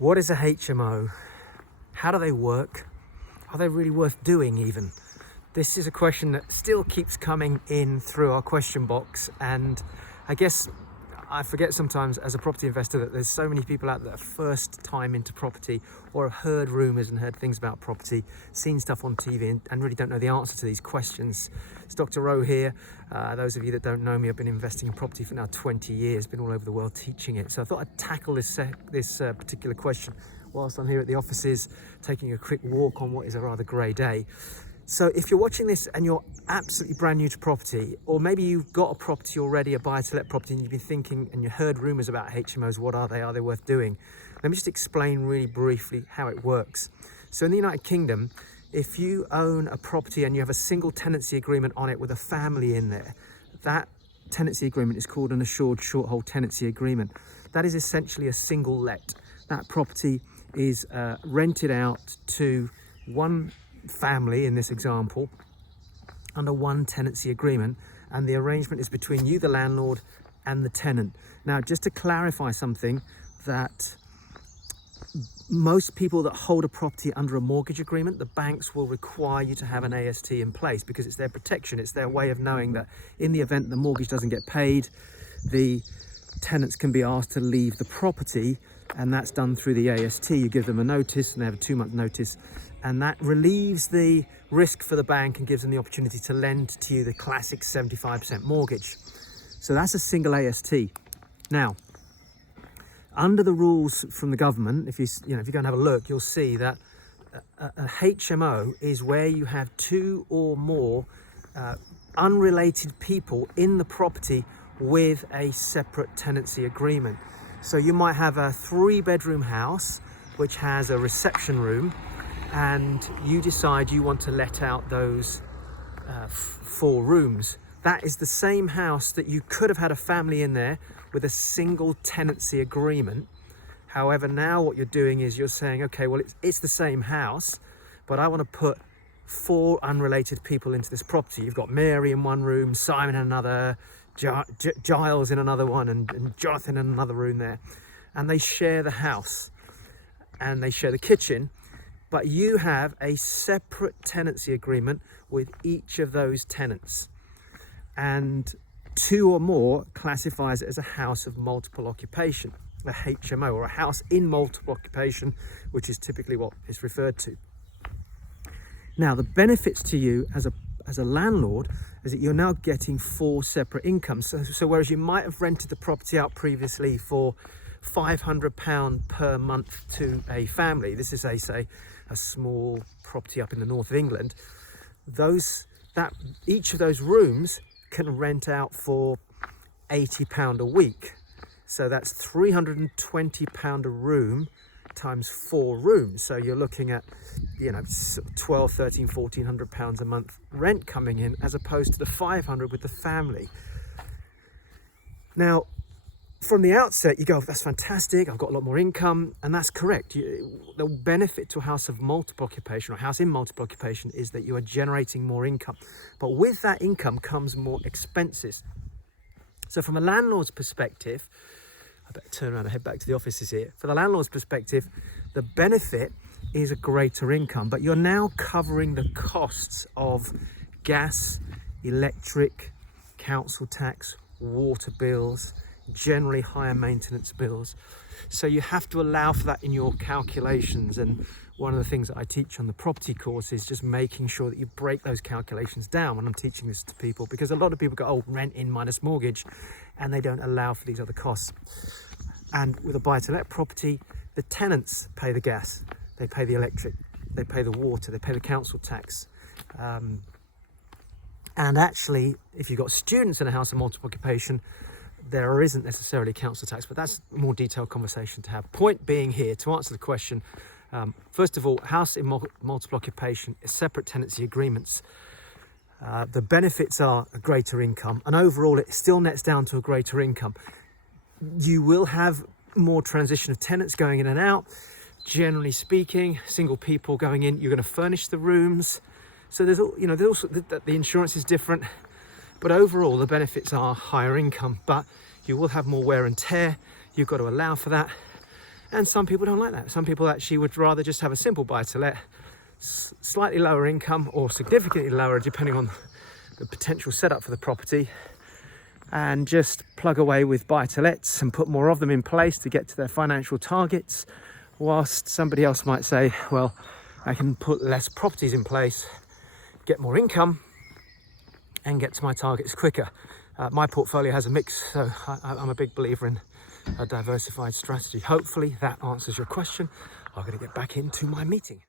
What is a HMO? How do they work? Are they really worth doing even? This is a question that still keeps coming in through our question box, and I guess I forget sometimes as a property investor that there's so many people out there that are first time into property or have heard rumours and heard things about property, seen stuff on TV and really don't know the answer to these questions. It's Dr. Rowe here. Those of you that don't know me, I've been investing in property for now 20 years, been all over the world teaching it. So I thought I'd tackle this particular question whilst I'm here at the offices, taking a quick walk on what is a rather grey day. So if you're watching this and you're absolutely brand new to property, or maybe you've got a property already, a buy-to-let property, and you've been thinking and you heard rumours about HMOs, what are they? Are they worth doing? Let me just explain really briefly how it works. So in the United Kingdom, if you own a property and you have a single tenancy agreement on it with a family in there, that tenancy agreement is called an assured short-hold tenancy agreement. That is essentially a single let. That property is rented out to one family in this example under one tenancy agreement, and the arrangement is between you, the landlord, and the tenant. Now, just to clarify something, that most people that hold a property under a mortgage agreement, the banks will require you to have an AST in place because it's their protection. It's their way of knowing that in the event the mortgage doesn't get paid, the tenants can be asked to leave the property, and that's done through the AST. You give them a notice and they have a 2-month notice, and that relieves the risk for the bank and gives them the opportunity to lend to you the classic 75% mortgage. So that's a single AST. Now, under the rules from the government, if you go and have a look, you'll see that a HMO is where you have 2 or more unrelated people in the property with a separate tenancy agreement. So you might have a 3-bedroom house which has a reception room, and you decide you want to let out those 4 rooms. That is the same house that you could have had a family in there with a single tenancy agreement. However, now what you're doing is you're saying, okay, well, it's the same house, but I want to put 4 unrelated people into this property. You've got Mary in one room, Simon in another, Giles in another one, and Jonathan in another room there. And they share the house and they share the kitchen, but you have a separate tenancy agreement with each of those tenants. And 2 or more classifies it as a house of multiple occupation, a HMO, or a house in multiple occupation, which is typically what is referred to. Now, the benefits to you as a landlord is that you're now getting 4 separate incomes. So whereas you might have rented the property out previously for £500 per month to a family, this is a small property up in the north of England, each of those rooms can rent out for £80 a week. So that's £320 a room times 4 rooms. So you're looking at, £1,200, £1,300, £1,400 a month rent coming in, as opposed to the £500 with the family. Now, from the outset, you go, that's fantastic, I've got a lot more income, and that's correct. The benefit to a house of multiple occupation, or a house in multiple occupation, is that you are generating more income. But with that income comes more expenses. So from a landlord's perspective, I better turn around and head back to the offices here. For the landlord's perspective, the benefit is a greater income, but you're now covering the costs of gas, electric, council tax, water bills, generally higher maintenance bills. So you have to allow for that in your calculations, and one of the things that I teach on the property course is just making sure that you break those calculations down when I'm teaching this to people, because a lot of people go, oh, rent in minus mortgage, and they don't allow for these other costs. And with a buy-to-let property, the tenants pay the gas, they pay the electric, they pay the water, they pay the council tax. And actually, if you've got students in a house of multiple occupation, there isn't necessarily council tax, but that's a more detailed conversation to have. Point being here, to answer the question, first of all, house in multiple occupation is separate tenancy agreements. The benefits are a greater income, and overall it still nets down to a greater income. You will have more transition of tenants going in and out. Generally speaking, single people going in, you're going to furnish the rooms. So there's also the insurance is different. But overall, the benefits are higher income, but you will have more wear and tear. You've got to allow for that. And some people don't like that. Some people actually would rather just have a simple buy-to-let, slightly lower income or significantly lower depending on the potential setup for the property, and just plug away with buy-to-lets and put more of them in place to get to their financial targets, whilst somebody else might say, well, I can put less properties in place, get more income and get to my targets quicker. My portfolio has a mix, so I'm a big believer in a diversified strategy. Hopefully that answers your question. I'm going to get back into my meeting.